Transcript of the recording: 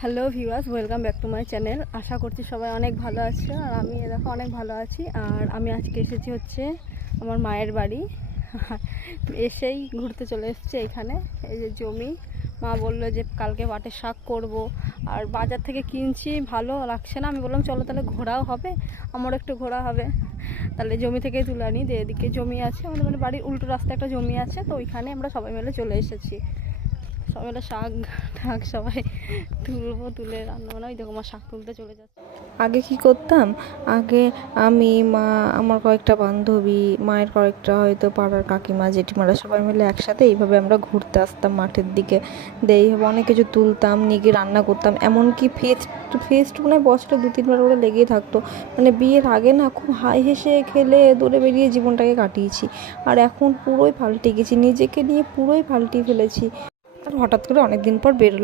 Hello viewers, welcome back to my channel. আশা করছি সবাই অনেক ভালো আছে আর আমি দেখো অনেক ভালো আছি। আর আমি আজকে এসেছি হচ্ছে আমার মায়ের বাড়ি। এসেই ঘুরতে চলে এসেছি এখানে। এই যে জমি, মা বললো যে কালকে পাটের শাক করব, আর বাজার থেকে কিনছি, ভালো লাগছে না। আমি বললাম চলো তাহলে ঘোরাও হবে, আমারও একটু ঘোরা হবে, তাহলে জমি থেকে তুলে আনি। যে এদিকে জমি আছে আমাদের, মানে বাড়ির উল্টো রাস্তায় একটা জমি আছে, তো ওইখানে আমরা সবাই মিলে চলে এসেছি। সবাই মিলে শাক ঠাক সবাই তুলবো, তুলে রান্না বান্না। ওই দেখো আমার শাক তুলতে চলে যাচ্ছে। আগে কি করতাম, আগে আমি, মা, আমার কয়েকটা বান্ধবী, মায়ের কয়েকটা হয়তো পাড়ার কাকিমা জেঠিমারা সবাই মিলে একসাথে এইভাবে আমরা ঘুরতে আসতাম মাঠের দিকে। দিয়ে এইভাবে অনেক কিছু তুলতাম, নিয়ে গিয়ে রান্না করতাম। এমনকি ফেস্ট মানে বছরে 2-3 বার করে লেগেই থাকতো। মানে বিয়ের আগে না খুব হাই হেসে খেলে দৌড়ে বেরিয়ে জীবনটাকে কাটিয়েছি, আর এখন পুরোই পাল্টে গেছি, নিজেকে নিয়ে পুরোই পাল্টিয়ে ফেলেছি। আর হঠাৎ করে অনেক দিন পর বেরোলাম।